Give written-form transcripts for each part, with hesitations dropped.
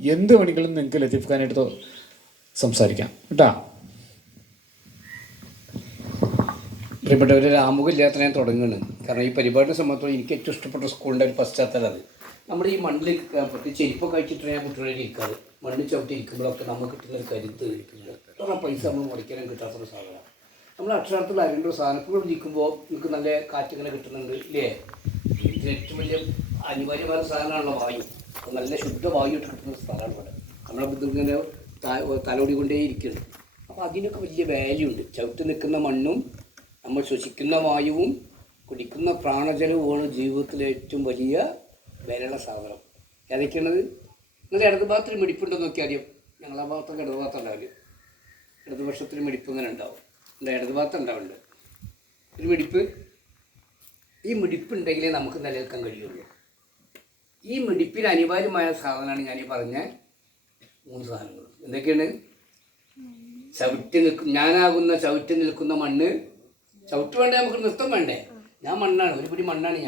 എന്ത് വേണമെങ്കിലും നിങ്ങൾക്ക് ലത്തീഫ് ഖാനായിട്ട് സംസാരിക്കാം കേട്ടാ. പ്രിയപ്പെട്ടവർ, ആമുഖമില്ലാത്ത ഞാൻ തുടങ്ങുകയാണ്. കാരണം ഈ പരിപാടിയെ സംബന്ധിച്ചോളം എനിക്ക് ഏറ്റവും ഇഷ്ടപ്പെട്ട സ്കൂളിൻ്റെ ഒരു പശ്ചാത്തലം അത്. നമ്മൾ ഈ മണ്ണിൽ പ്രത്യേകിച്ച് ചെരുപ്പൊക്കെ കഴിച്ചിട്ട് ഞാൻ കുട്ടികളെ ഇരിക്കാറ്. മണ്ണിൽ ചവിട്ടി ഇരിക്കുമ്പോഴൊക്കെ നമുക്ക് കിട്ടുന്ന ഒരു കരുത്ത് ഇരിക്കുമ്പോൾ എത്ര പൈസ നമ്മൾ മുടക്കാനും കിട്ടാത്തൊരു സാധനമാണ്. നമ്മൾ അക്ഷരാർത്ഥത്തിൽ അറിയേണ്ട ഒരു സാധനങ്ങൾ ഇരിക്കുമ്പോൾ നിങ്ങൾക്ക് നല്ല കാറ്റിങ്ങനെ കിട്ടുന്നുണ്ട് ഇല്ലേ? ഇതിന് ഏറ്റവും വലിയ അനിവാര്യമായ സാധനമാണല്ലോ വായു. അപ്പോൾ നല്ല ശുദ്ധ വായു ഇട്ട് കിട്ടുന്ന സ്ഥലമാണ് ഇവിടെ. നമ്മളെ ഇതിങ്ങനെ തലോടി കൊണ്ടേ ഇരിക്കുന്നു. അപ്പോൾ അതിനൊക്കെ വലിയ വാല്യൂ ഉണ്ട്. ചവിട്ടി നിൽക്കുന്ന മണ്ണും നമ്മൾ ശ്വസിക്കുന്ന വായുവും കുടിക്കുന്ന പ്രാണജലവുമാണ് ജീവിതത്തിലെ ഏറ്റവും വലിയ വിലയുള്ള സാധനം. ഏതൊക്കെയാണത്? നിങ്ങൾ ഇടത് ഭാഗത്തിൽ മിടിപ്പുണ്ടെന്ന് നോക്കിയാൽ അറിയാം. ഞങ്ങളെ ഭാഗത്തൊക്കെ ഇടത് ഭാഗത്ത് ഉണ്ടാവില്ല. ഇടതുപക്ഷത്തിൽ മിടിപ്പ് ഇങ്ങനെ ഉണ്ടാവും. എന്താ ഇടത് ഭാഗത്ത് ഉണ്ടാവുന്നുണ്ട് ഒരു മിടിപ്പ്. ഈ മിടിപ്പുണ്ടെങ്കിലേ നമുക്ക് നിലനിൽക്കാൻ കഴിയുള്ളൂ. ഈ മിടിപ്പിന് അനിവാര്യമായ സാധനമാണ് ഞാൻ ഈ പറഞ്ഞ 3 സാധനങ്ങൾ. എന്തൊക്കെയാണ്? ഞാനാകുന്ന ചവിട്ടി നിൽക്കുന്ന മണ്ണ്. ചവിട്ട് വേണ്ടേ, നമുക്ക് നൃത്തം വേണ്ടേ? ഞാൻ മണ്ണാണ്, ഒരു പിടി മണ്ണാണ്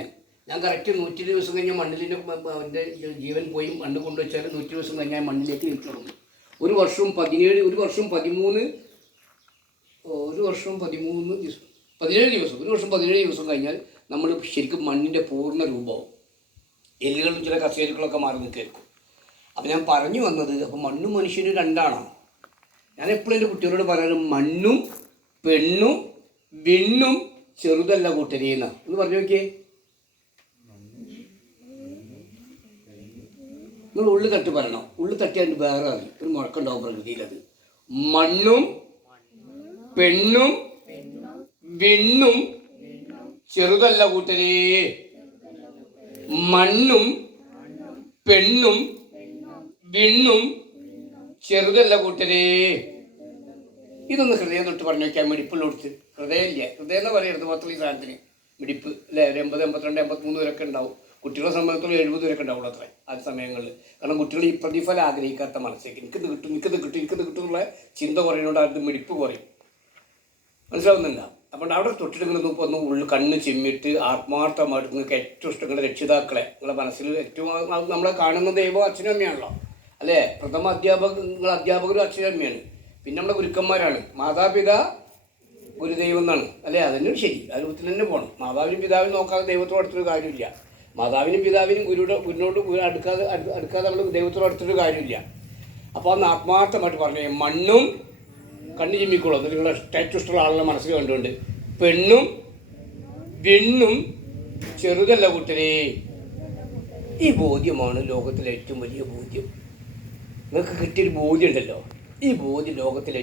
ഞാൻ കറക്റ്റ് 120 ദിവസം കഴിഞ്ഞാൽ മണ്ണിൻ്റെ എൻ്റെ ജീവൻ പോയി മണ്ണ് കൊണ്ടുവച്ചാൽ 120 ദിവസം കഴിഞ്ഞാൽ മണ്ണിലേക്ക് തിരിച്ചു തുടങ്ങും. ഒരു വർഷം 17 ദിവസം കഴിഞ്ഞാൽ നമ്മൾ ശരിക്കും മണ്ണിൻ്റെ പൂർണ്ണ രൂപമാവും. എല്ലുകളും ചില കസേരകളൊക്കെ മാറി നിൽക്കായിരിക്കും. അപ്പം ഞാൻ പറഞ്ഞു വന്നത്, അപ്പം മണ്ണും മനുഷ്യനും രണ്ടാണോ? ഞാൻ എപ്പോഴും എൻ്റെ കുട്ടികളോട് പറയാനും മണ്ണും പെണ്ണും വിണ്ണും ചെറുതല്ല കൂട്ടരീന്ന ഒന്ന് പറഞ്ഞു നോക്കിയേ. നിങ്ങൾ ഉള്ളു തട്ട് പറയണം. ഉള്ളു തട്ടിയാൽ വേറെ അറിയും, ഒരു മുഴക്കുണ്ടാവും പ്രകൃതിയിൽ. അത് മണ്ണും പെണ്ണും വിണ്ണും ചെറുതല്ല കൂട്ടരേ. മണ്ണും പെണ്ണും വിണ്ണും ചെറുതല്ല കൂട്ടരേ. ഇതൊന്ന് ഹൃദയം തൊട്ട് പറഞ്ഞു വയ്ക്കാൻ. മിടിപ്പുള്ള കൊടുത്ത് ഹൃദയമില്ല. ഹൃദയം എന്ന് പറയരുത് മാത്രം ഈ സാധനത്തിന്. മിടിപ്പ് അല്ലേ? ഒരു 80, 82, 83 വരെയൊക്കെ ഉണ്ടാവും. കുട്ടികളെ സംബന്ധിച്ചോളം 70 വരെയൊക്കെ ഉണ്ടാവുള്ളൂ അത്ര ആ സമയങ്ങളിൽ. കാരണം കുട്ടികൾ ഈ പ്രതിഫലം ആഗ്രഹിക്കാത്ത മനസ്സിലേക്ക് എനിക്കത് കിട്ടും എന്നുള്ള ചിന്ത കുറയുന്നതുകൊണ്ട് അത് മിടിപ്പ് കുറയും. മനസ്സിലാവുന്നുണ്ടോ? അപ്പോൾ അവിടെ തൊട്ടിട്ട് ഒന്ന് ഉള്ളിൽ കണ്ണ് ചിമ്മിട്ട് ആത്മാർത്ഥമായിട്ട് നിങ്ങൾക്ക് ഏറ്റവും ഇഷ്ടം നിങ്ങളുടെ രക്ഷിതാക്കളെ, നിങ്ങളുടെ മനസ്സിൽ ഏറ്റവും നമ്മളെ കാണുന്ന ദൈവം അച്ഛനും അമ്മയാണല്ലോ അല്ലേ? പ്രഥമ അധ്യാപകരും അച്ഛനും അമ്മയാണ്. പിന്നെ നമ്മുടെ ഗുരുക്കന്മാരാണ്. മാതാപിതാ ഗുരുദൈവം എന്നാണ് അല്ലേ? അതിനും ശരി, ആ രൂപത്തിൽ തന്നെ പോകണം. മാതാവിനും പിതാവിനും നോക്കാതെ ദൈവത്തോട് അടുത്തൊരു കാര്യമില്ല. മാതാവിനും പിതാവിനും ഗുരുവിനോട് അടുക്കാതെ നമ്മൾ ദൈവത്തോട് അടുത്തൊരു കാര്യമില്ല. അപ്പോൾ അന്ന് ആത്മാർത്ഥമായിട്ട് പറഞ്ഞു, മണ്ണും കണ്ണു ചിമ്മിക്കോളൂ. എന്നിട്ട് നിങ്ങളുടെ ഏറ്റവും ഇഷ്ടമുള്ള ആളുടെ മനസ്സിൽ കണ്ടുകൊണ്ട് പെണ്ണും വിണ്ണും ചെറുതല്ല കൂട്ടരേ. ഈ ബോധ്യമാണ് ലോകത്തിലെ ഏറ്റവും വലിയ ബോധ്യം. നിങ്ങൾക്ക് കിട്ടിയൊരു ബോധ്യം ഉണ്ടല്ലോ. ഈ ബോധ്യം ലോകത്തിലെ